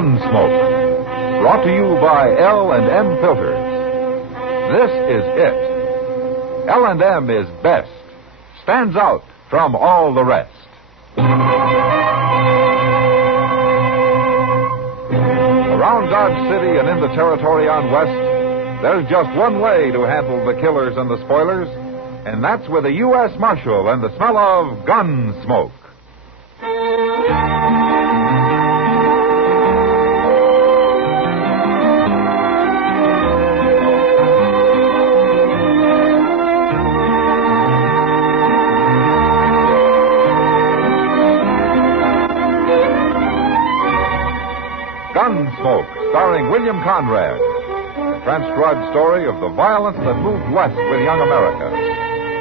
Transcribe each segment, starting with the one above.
Gunsmoke, brought to you by L&M Filters. This is it. L&M is best, stands out from all the rest. Around Dodge City and in the territory on West, there's just one way to handle the killers and the spoilers, and that's with a U.S. Marshal and the smell of Gunsmoke. Gunsmoke, starring William Conrad. The transcribed story of the violence that moved west with young America.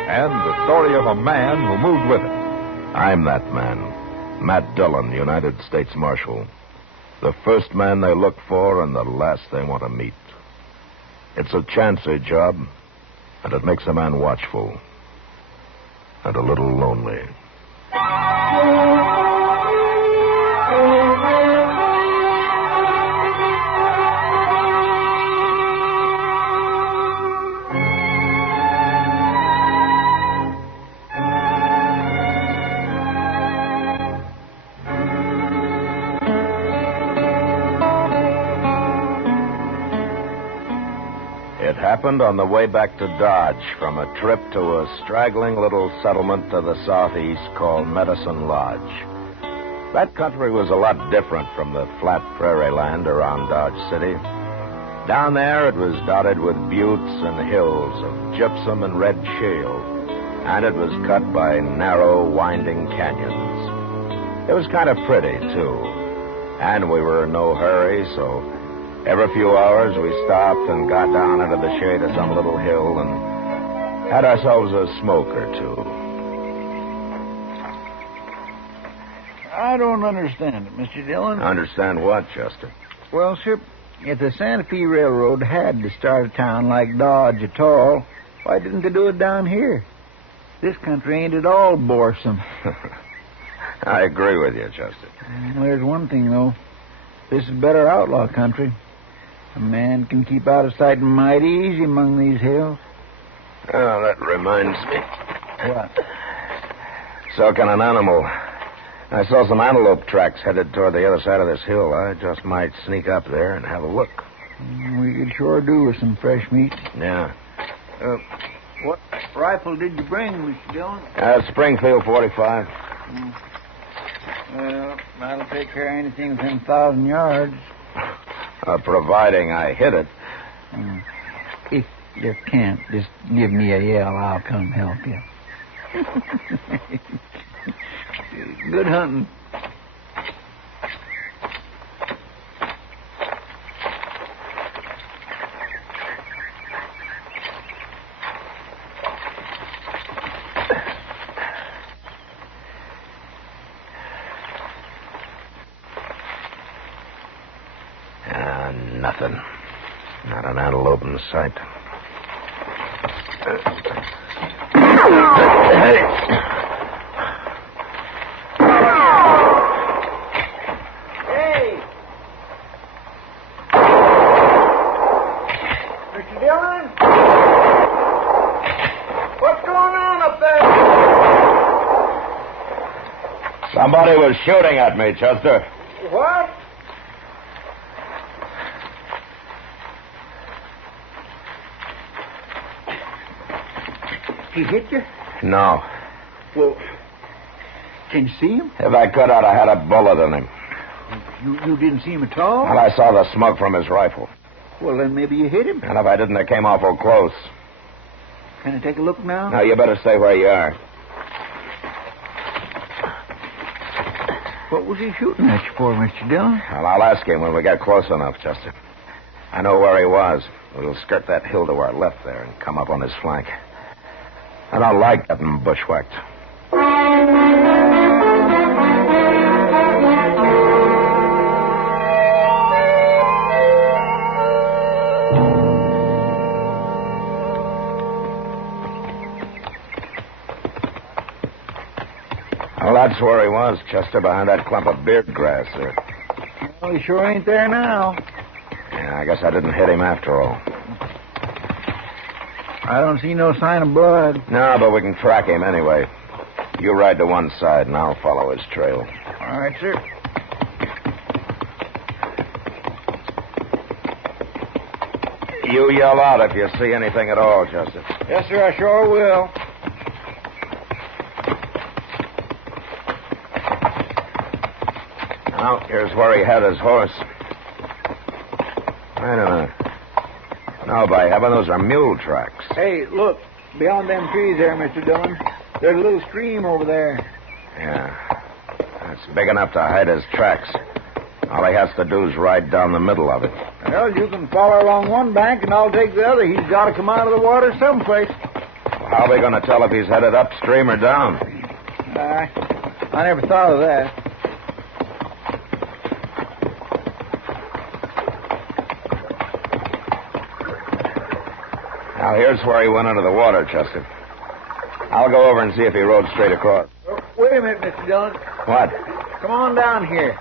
And the story of a man who moved with it. I'm that man, Matt Dillon, United States Marshal. The first man they look for and the last they want to meet. It's a chancy job, and it makes a man watchful. And a little lonely. Happened on the way back to Dodge from a trip to a straggling little settlement to the southeast called Medicine Lodge. That country was a lot different from the flat prairie land around Dodge City. Down there it was dotted with buttes and hills of gypsum and red shale, and it was cut by narrow, winding canyons. It was kind of pretty, too, and we were in no hurry, so every few hours, we stopped and got down into the shade of some little hill and had ourselves a smoke or two. I don't understand it, Mr. Dillon. Understand what, Chester? Well, sir, if the Santa Fe Railroad had to start a town like Dodge at all, why didn't they do it down here? This country ain't at all boresome. I agree with you, Chester. Well, there's one thing, though. This is better outlaw country. A man can keep out of sight mighty easy among these hills. Oh, that reminds me. What? So can an animal. I saw some antelope tracks headed toward the other side of this hill. I just might sneak up there and have a look. We could sure do with some fresh meat. Yeah. What rifle did you bring, Mr. Dillon? Springfield 45. Well, that'll take care of anything within 1,000 yards. Providing I hit it. If you can't, just give me a yell. I'll come help you. Good hunting. Nothing. Not an antelope in sight. Hey! Mr. Dillon? What's going on up there? Somebody was shooting at me, Chester. What? He hit you? No. Well, can you see him? If I could, I'd have had a bullet in him. You didn't see him at all? And I saw the smoke from his rifle. Well, then maybe you hit him. And if I didn't, it came awful close. Can I take a look now? No, you better stay where you are. What was he shooting at you for, Mr. Dillon? Well, I'll ask him when we get close enough, Chester. I know where he was. We'll skirt that hill to our left there and come up on his flank. I don't like getting bushwhacked. Well, that's where he was, Chester, behind that clump of beard grass there. Well, he sure ain't there now. Yeah, I guess I didn't hit him after all. I don't see no sign of blood. No, but we can track him anyway. You ride to one side, and I'll follow his trail. All right, sir. You yell out if you see anything at all, Chester. Yes, sir, I sure will. Now, here's where he had his horse. Wait a minute. No, by heaven, those are mule tracks. Hey, look. Beyond them trees there, Mr. Dillon. There's a little stream over there. Yeah. That's big enough to hide his tracks. All he has to do is ride down the middle of it. Well, you can follow along one bank and I'll take the other. He's got to come out of the water someplace. Well, how are we going to tell if he's headed upstream or down? I never thought of that. Now, here's where he went into the water, Chester. I'll go over and see if he rode straight across. Wait a minute, Mr. Dillon. What? Come on down here.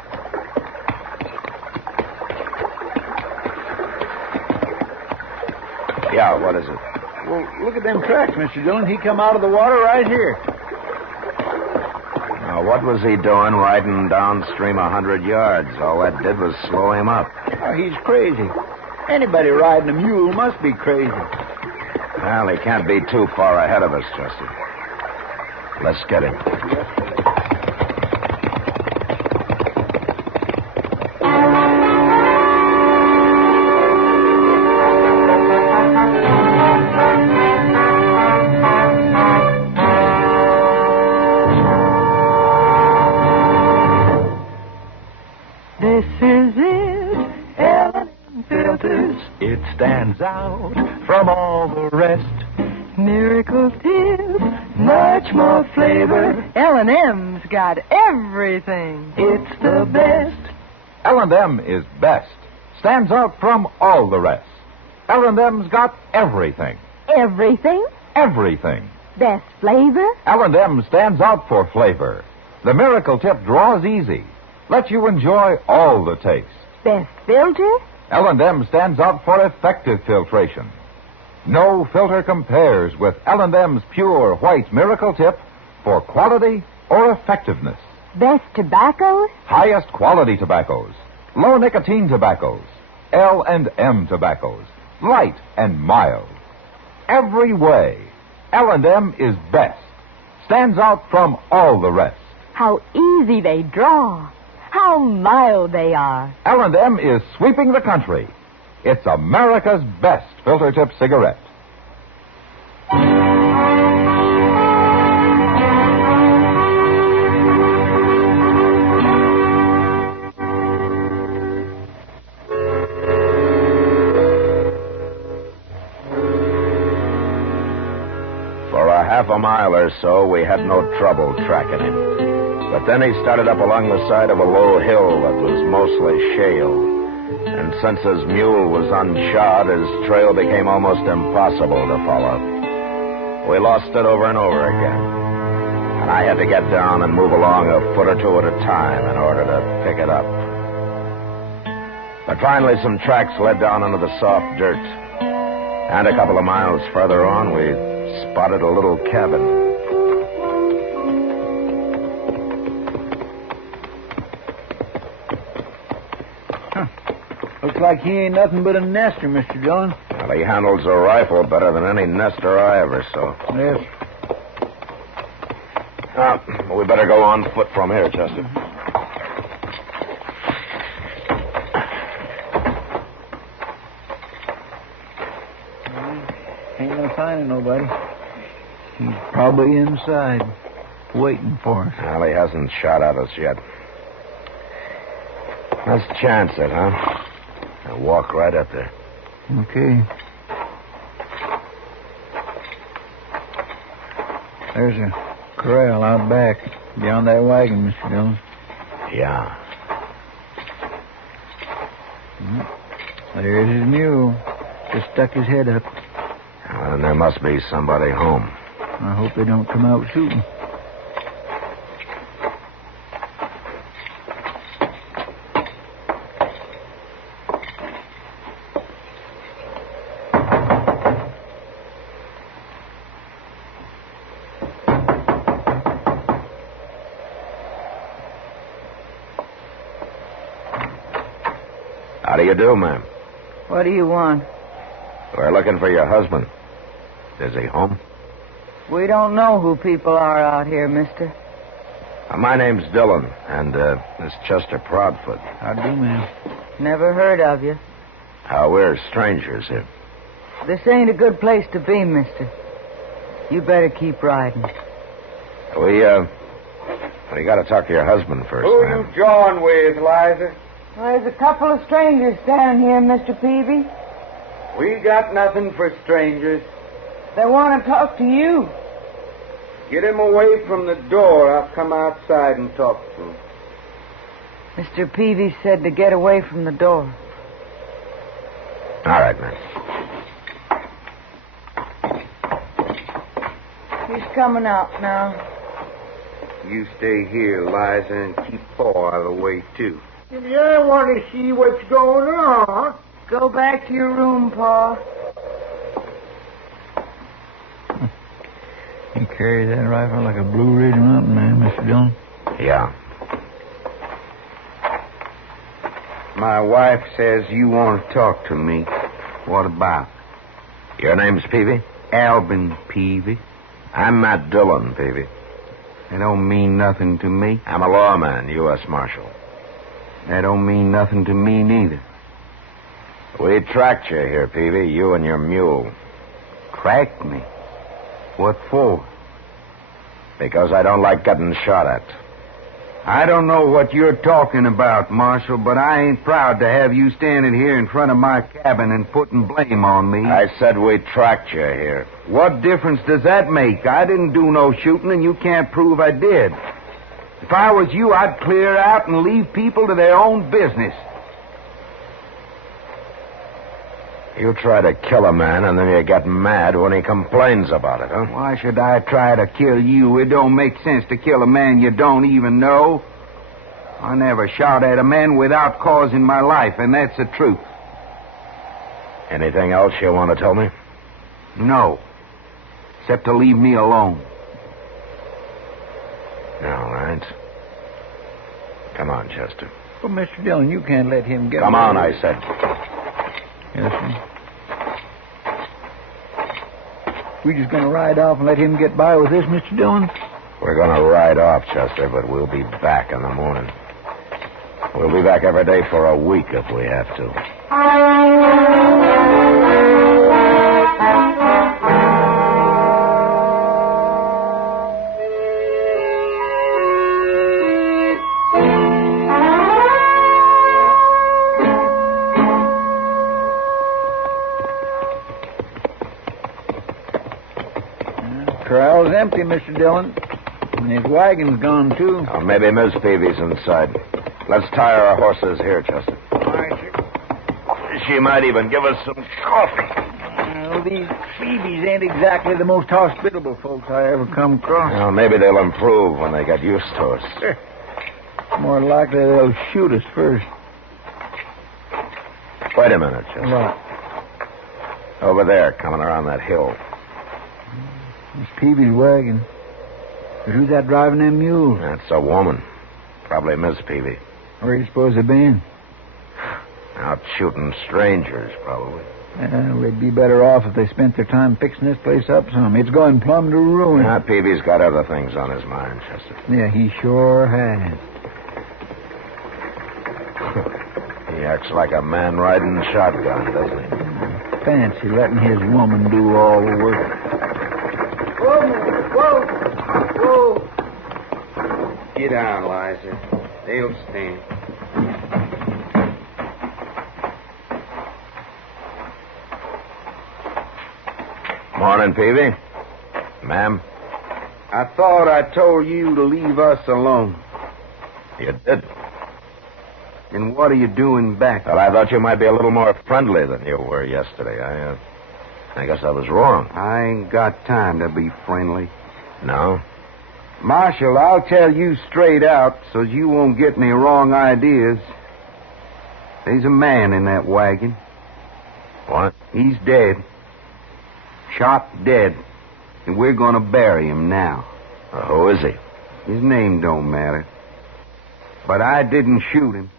Yeah, what is it? Well, look at them tracks, Mr. Dillon. He come out of the water right here. Now, what was he doing riding downstream 100 yards? All that did was slow him up. Oh, he's crazy. Anybody riding a mule must be crazy. Well, he can't be too far ahead of us, Chester. Let's get him. This is it, L&M Filters. It stands out from all the rest. Miracle Tips, much more flavor. L&M's got everything. It's the best. L&M is best. Stands out from all the rest. L&M's got everything. Everything? Everything. Best flavor? L&M stands out for flavor. The Miracle Tip draws easy. Lets you enjoy all the taste. Best filter? L&M stands out for effective filtration. No filter compares with L&M's pure white Miracle Tip for quality or effectiveness. Best tobaccos? Highest quality tobaccos, low nicotine tobaccos, L&M tobaccos, light and mild. Every way, L&M is best. Stands out from all the rest. How easy they draw. How mild they are. L&M is sweeping the country. It's America's best filter tip cigarette. For a half a mile or so, we had no trouble tracking him. But then he started up along the side of a low hill that was mostly shale. And since his mule was unshod, his trail became almost impossible to follow. We lost it over and over again. And I had to get down and move along a foot or two at a time in order to pick it up. But finally, some tracks led down into the soft dirt. And a couple of miles further on, we spotted a little cabin. Looks like he ain't nothing but a nester, Mr. Dillon. Well, he handles a rifle better than any nester I ever saw. Yes. We better go on foot from here, Chester. Ain't no sign of nobody. He's probably inside, waiting for us. Well, he hasn't shot at us yet. Let's chance it, huh? I'll walk right up there. Okay. There's a corral out back, beyond that wagon, Mr. Dillon. Yeah. There's his mule. Just stuck his head up. Well, then there must be somebody home. I hope they don't come out shooting. How do you do, ma'am? What do you want? We're looking for your husband. Is he home? We don't know who people are out here, mister. My name's Dillon, and this Chester Proudfoot. How do, ma'am? Never heard of you. We're strangers here. This ain't a good place to be, mister. You better keep riding. We got to talk to your husband first, Who ma'am. you jawing with, Liza? Well, there's a couple of strangers standing here, Mr. Peavy. We got nothing for strangers. They want to talk to you. Get him away from the door. I'll come outside and talk to him. Mr. Peavy said to get away from the door. All right, ma'am. He's coming out now. You stay here, Liza, and keep Paul out of the way, too. I want to see what's going on. Go back to your room, Pa. You carry that rifle like a Blue Ridge Mountain man, Mr. Dillon? Yeah. My wife says you want to talk to me. What about? Your name's Peavy? Albin Peavy. I'm Matt Dillon, Peavy. That don't mean nothing to me. I'm a lawman, U.S. Marshal. That don't mean nothing to me, neither. We tracked you here, Peavy, you and your mule. Tracked me? What for? Because I don't like getting shot at. I don't know what you're talking about, Marshal, but I ain't proud to have you standing here in front of my cabin and putting blame on me. I said we tracked you here. What difference does that make? I didn't do no shooting, and you can't prove I did. If I was you, I'd clear out and leave people to their own business. You try to kill a man, and then you get mad when he complains about it, huh? Why should I try to kill you? It don't make sense to kill a man you don't even know. I never shot at a man without cause in my life, and that's the truth. Anything else you want to tell me? No. Except to leave me alone. All right. Come on, Chester. Well, Mr. Dillon, you can't let him get Come away on, with I it. said. Yes, sir. We just going to ride off and let him get by with this, Mr. Dillon? We're going to ride off, Chester, but we'll be back in the morning. We'll be back every day for a week if we have to. Corral's empty, Mr. Dillon. And his wagon's gone, too. Oh, maybe Miss Peavy's inside. Let's tie our horses here, Chester. All right, sir. She might even give us some coffee. Well, these Phoebes ain't exactly the most hospitable folks I ever come across. Well, maybe they'll improve when they get used to us. More likely they'll shoot us first. Wait a minute, Chester. What? Over there, coming around that hill. It's Peavy's wagon. But who's that driving them mules? That's a woman. Probably Miss Peavy. Where do you suppose they've been? Out shooting strangers, probably. Well, they'd be better off if they spent their time fixing this place up some. It's going plumb to ruin. Peavy's got other things on his mind, Chester. Yeah, he sure has. He acts like a man riding shotgun, doesn't he? Fancy letting his woman do all the work. Whoa. Get down, Liza. They'll stand. Morning, Peavy. Ma'am. I thought I told you to leave us alone. You did. And what are you doing back? Well, I thought you might be a little more friendly than you were yesterday. I guess I was wrong. I ain't got time to be friendly. No? Marshal, I'll tell you straight out so you won't get any wrong ideas. There's a man in that wagon. What? He's dead. Shot dead. And we're going to bury him now. Who is he? His name don't matter. But I didn't shoot him.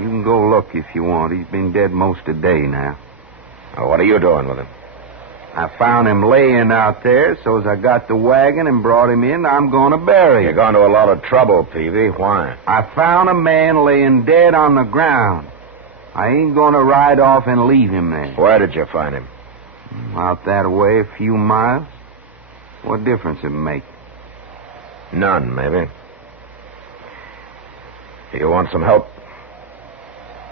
You can go look if you want. He's been dead most of the day now. Oh, what are you doing with him? I found him laying out there, so as I got the wagon and brought him in, I'm going to bury You're him. going to a lot of trouble, Peavy. Why? I found a man laying dead on the ground. I ain't going to ride off and leave him there. Where did you find him? Out that way, a few miles. What difference it make? None, maybe. Do you want some help?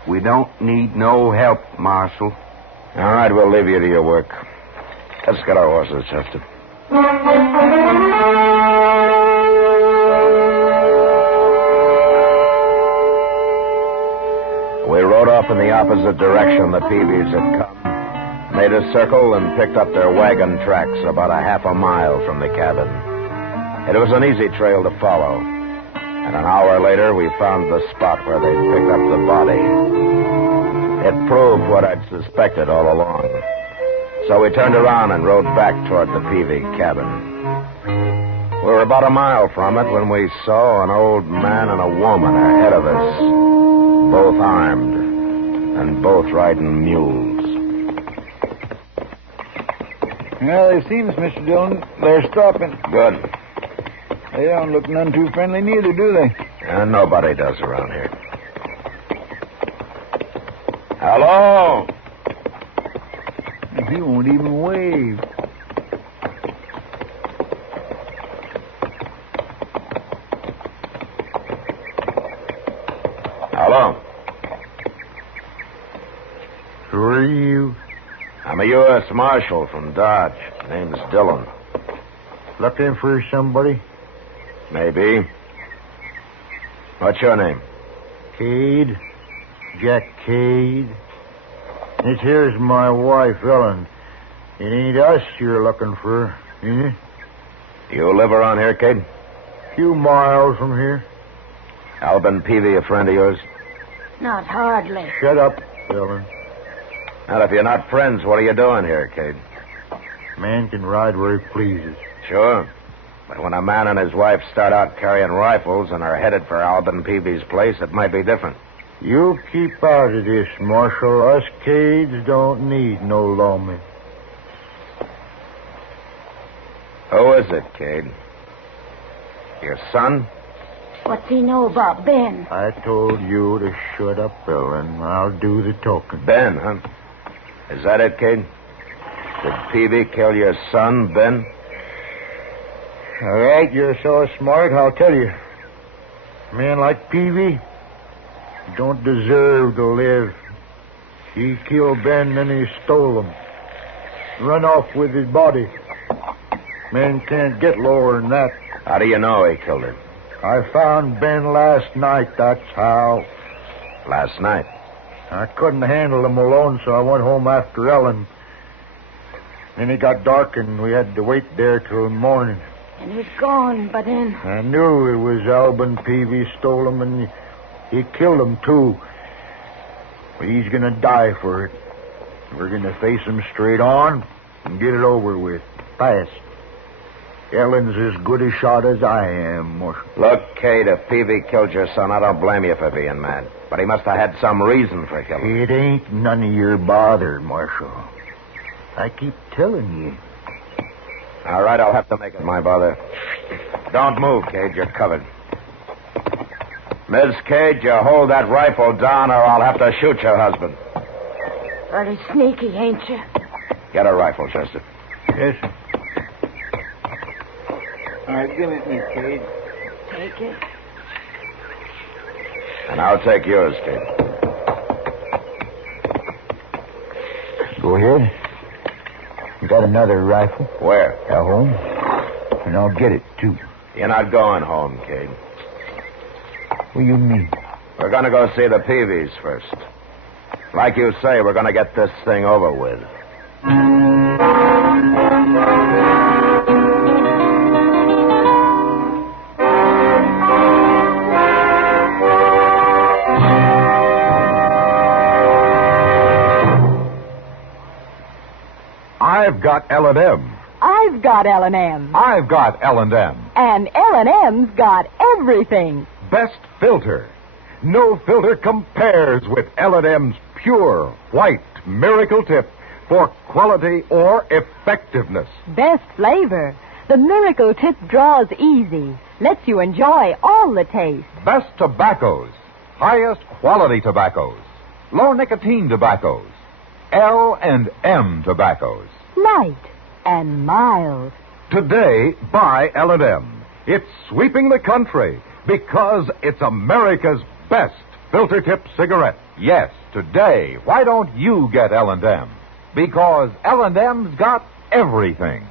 We don't need no help, Marshal. All right, we'll leave you to your work. Let's get our horses, Chester. We rode off in the opposite direction the Peavies had come, made a circle, and picked up their wagon tracks about a half a mile from the cabin. It was an easy trail to follow, and an hour later we found the spot where they'd picked up the body. It proved what I'd suspected all along. So we turned around and rode back toward the Peavy cabin. We were about a mile from it when we saw an old man and a woman ahead of us, both armed and both riding mules. Well, it seems, Mr. Dillon, they're stopping. Good. They don't look none too friendly neither, do they? And nobody does around here. Hello? He won't even wave. Hello? Who are you? I'm a U.S. Marshal from Dodge. Name's Dillon. Looking for somebody? Maybe. What's your name? Cade. Jack Cade. This here's my wife, Ellen. It ain't us you're looking for, is it? You live around here, Cade? Few miles from here. Alvin Peavy, a friend of yours? Not hardly. Shut up, Ellen. And if you're not friends, what are you doing here, Cade? Man can ride where he pleases. Sure. But when a man and his wife start out carrying rifles and are headed for Alvin Peavy's place, it might be different. You keep out of this, Marshal. Us Cades don't need no lawmen. Who is it, Cade? Your son? What's he know about Ben? I told you to shut up, Ellen. I'll do the talking. Ben, huh? Is that it, Cade? Did Peavy kill your son, Ben? All right, you're so smart, I'll tell you. A man like Peavy don't deserve to live. He killed Ben, then he stole him. Run off with his body. Man can't get lower than that. How do you know he killed him? I found Ben last night, that's how. Last night. I couldn't handle him alone, so I went home after Ellen. Then it got dark, and we had to wait there till morning. And he's gone, but then... I knew it was Alvin Peavy stole him, and he killed him, too. But he's going to die for it. We're going to face him straight on and get it over with. Fast. Ellen's as good a shot as I am, Marshal. Look, Cade, if Peavy killed your son, I don't blame you for being mad. But he must have had some reason for killing him. It ain't none of your bother, Marshal. I keep telling you. All right, I'll have to make it my bother. Don't move, Cade. You're covered. Miss Cade, you hold that rifle down or I'll have to shoot your husband. Pretty sneaky, ain't you? Get a rifle, Chester. Yes. All right, give it me, Cade. Take it. And I'll take yours, Cade. Go ahead. You got another rifle? Where? At home. And I'll get it, too. You're not going home, Cade. What do you mean? We're going to go see the Peavies first. Like you say, we're going to get this thing over with. I've got L&M. I've got L&M. I've got L&M. And L&M's got everything. Best filter. No filter compares with L&M's pure white miracle tip for quality or effectiveness. Best flavor. The Miracle Tip draws easy. Lets you enjoy all the taste. Best tobaccos. Highest quality tobaccos. Low nicotine tobaccos. L&M tobaccos. Light and mild. Today, buy L&M. It's sweeping the country because it's America's best filter tip cigarette. Yes, today. Why don't you get L&M? Because L&M's got everything.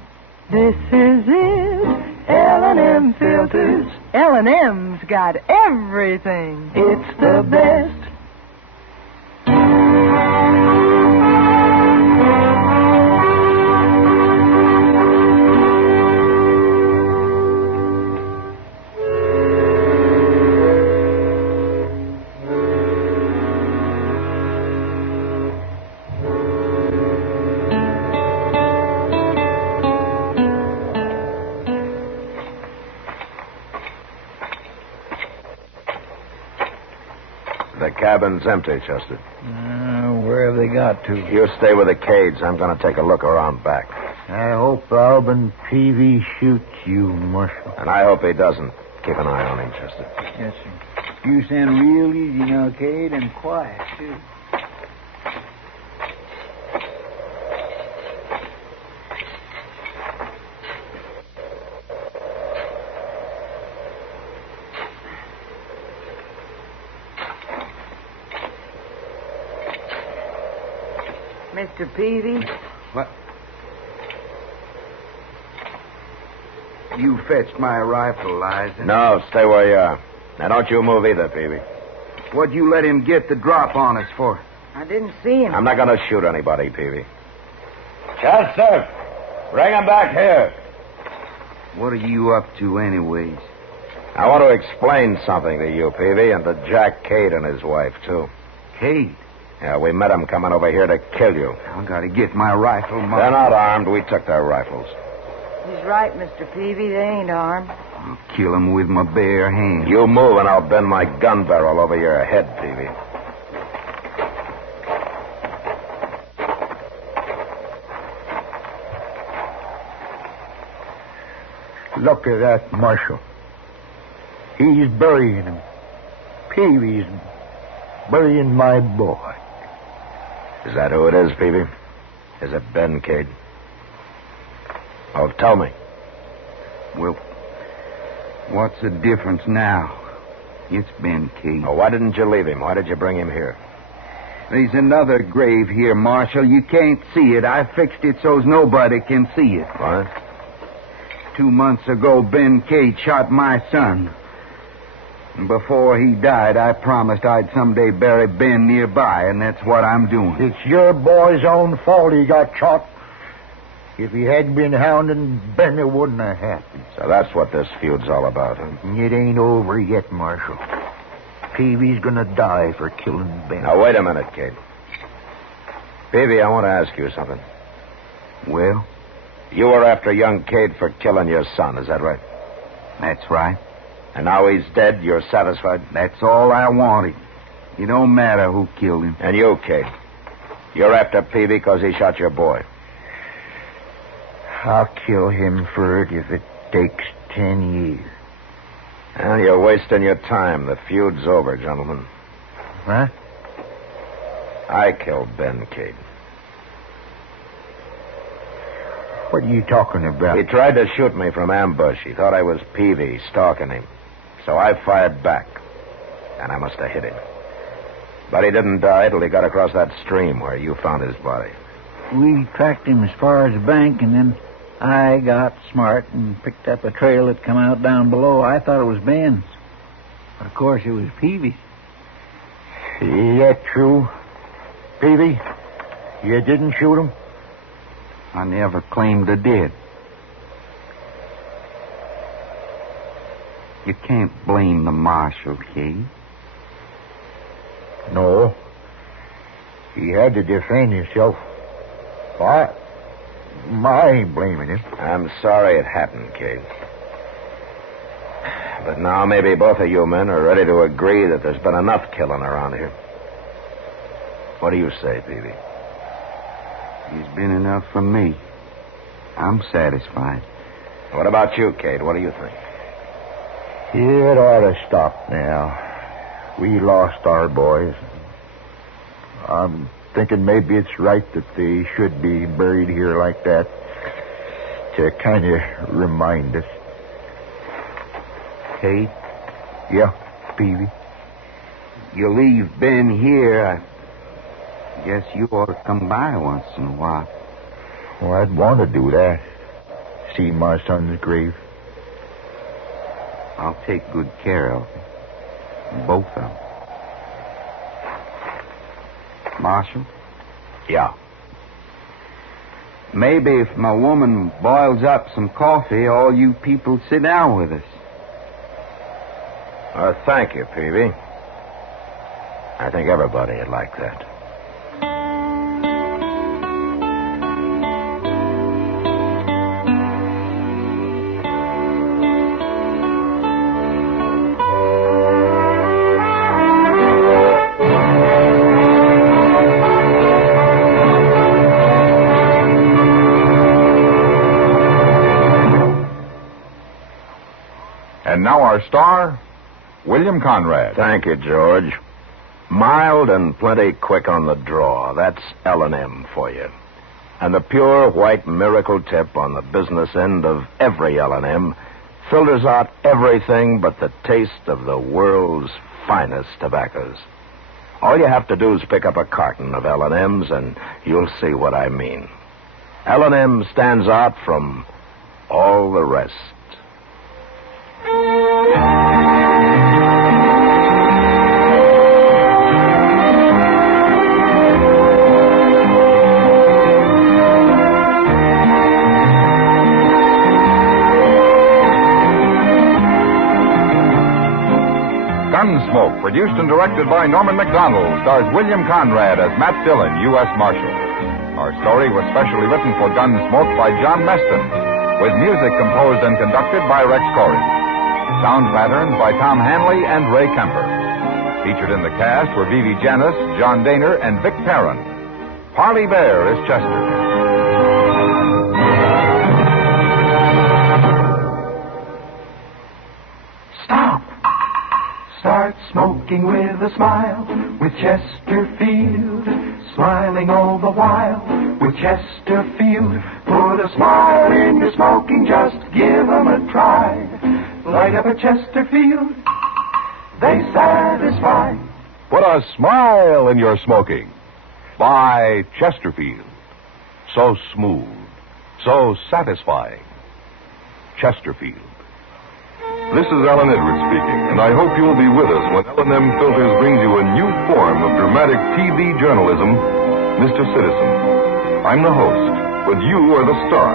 This is it. L&M filters. L&M's got everything. It's the best. The cabin's empty, Chester. Where have they got to? You stay with the Cades. I'm going to take a look around back. I hope Alvin Peavy shoots you, Marshal. And I hope he doesn't. Keep an eye on him, Chester. Yes, sir. You sound real easy now, Cade, and quiet, too. Mr. Peavy? What? You fetched my rifle, Liza. No, stay where you are. Now, don't you move either, Peavy. What'd you let him get the drop on us for? I didn't see him. I'm not going to shoot anybody, Peavy. Chester, bring him back here. What are you up to, anyways? I want to explain something to you, Peavy, and to Jack Cade and his wife, too. Cade? Yeah, we met them coming over here to kill you. I gotta get my rifle, Mark. They're not armed. We took their rifles. He's right, Mr. Peavy. They ain't armed. I'll kill him with my bare hands. You move and I'll bend my gun barrel over your head, Peavy. Look at that, Marshal. He's burying him. Peavy's burying my boy. Is that who it is, Peavy? Is it Ben Cade? Oh, tell me. Well, what's the difference now? It's Ben Cade. Oh, why didn't you leave him? Why did you bring him here? There's another grave here, Marshal. You can't see it. I fixed it so's nobody can see it. What? 2 months ago, Ben Cade shot my son. And before he died, I promised I'd someday bury Ben nearby, and that's what I'm doing. It's your boy's own fault he got shot. If he hadn't been hounding Ben, it wouldn't have happened. So that's what this feud's all about, huh? It ain't over yet, Marshal. Peavy's gonna die for killing Ben. Now, wait a minute, Cade. Peavy, I want to ask you something. Well? You were after young Cade for killing your son, is that right? That's right. And now he's dead, you're satisfied? That's all I wanted. It don't matter who killed him. And you, Cade. You're after Peavy because he shot your boy. I'll kill him for it if it takes 10 years. Well, you're wasting your time. The feud's over, gentlemen. Huh? I killed Ben Cade. What are you talking about? He tried to shoot me from ambush. He thought I was Peavy, stalking him. So I fired back. And I must have hit him. But he didn't die till he got across that stream where you found his body. We tracked him as far as the bank, and then I got smart and picked up a trail that come out down below. I thought it was Ben's. But, of course, it was Peavy's. Is that true, Peavy? You didn't shoot him? I never claimed I did. You can't blame the marshal, Cade. No. He had to defend himself. I ain't blaming him. I'm sorry it happened, Cade. But now maybe both of you men are ready to agree that there's been enough killing around here. What do you say, Peavy? There's been enough for me. I'm satisfied. What about you, Kate? What do you think? It ought to stop now. We lost our boys. I'm thinking maybe it's right that they should be buried here like that to kind of remind us. Kate, Yeah, Peavy. you leave Ben here. I guess you ought to come by once in a while. Well, I'd want to do that. See my son's grave. I'll take good care of them. Both of them. Marshal? Yeah. Maybe if my woman boils up some coffee, all you people sit down with us. Thank you, Peavy. I think everybody would like that. And now our star, William Conrad. Thank you, George. Mild and plenty quick on the draw. That's L&M for you. And the pure white miracle tip on the business end of every L&M filters out everything but the taste of the world's finest tobaccos. All you have to do is pick up a carton of L&M's and you'll see what I mean. L&M stands out from all the rest. Gunsmoke, produced and directed by Norman MacDonnell, stars William Conrad as Matt Dillon, U.S. Marshal. Our story was specially written for Gunsmoke by John Meston, with music composed and conducted by Rex Corey. Sound patterns by Tom Hanley and Ray Kemper. Featured in the cast were Vivi Janis, John Daner, and Vic Perrin. Parley Baer is Chester. Stop. Start smoking with a smile with Chesterfield. Smiling all the while with Chesterfield. Put a smile in your smoking, just give 'em a try. Light up a Chesterfield, they satisfy. Put a smile in your smoking. By Chesterfield. So smooth, so satisfying. Chesterfield. This is Alan Edwards speaking, and I hope you'll be with us when L&M Filters brings you a new form of dramatic TV journalism, Mr. Citizen. I'm the host, but you are the star.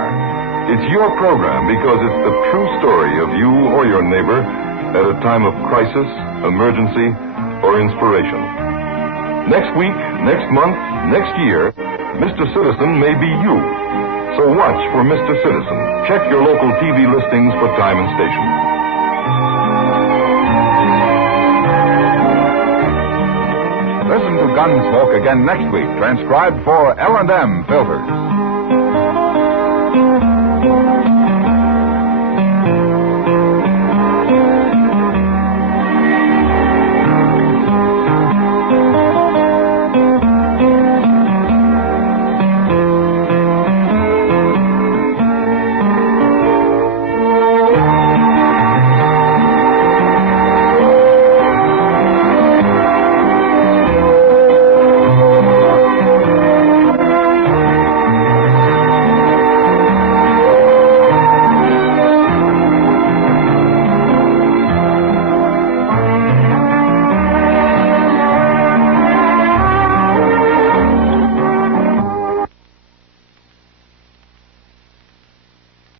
It's your program because it's the true story of you or your neighbor at a time of crisis, emergency, or inspiration. Next week, next month, next year, Mr. Citizen may be you. So watch for Mr. Citizen. Check your local TV listings for time and station. Listen to Gunsmoke again next week, transcribed for L&M Filters.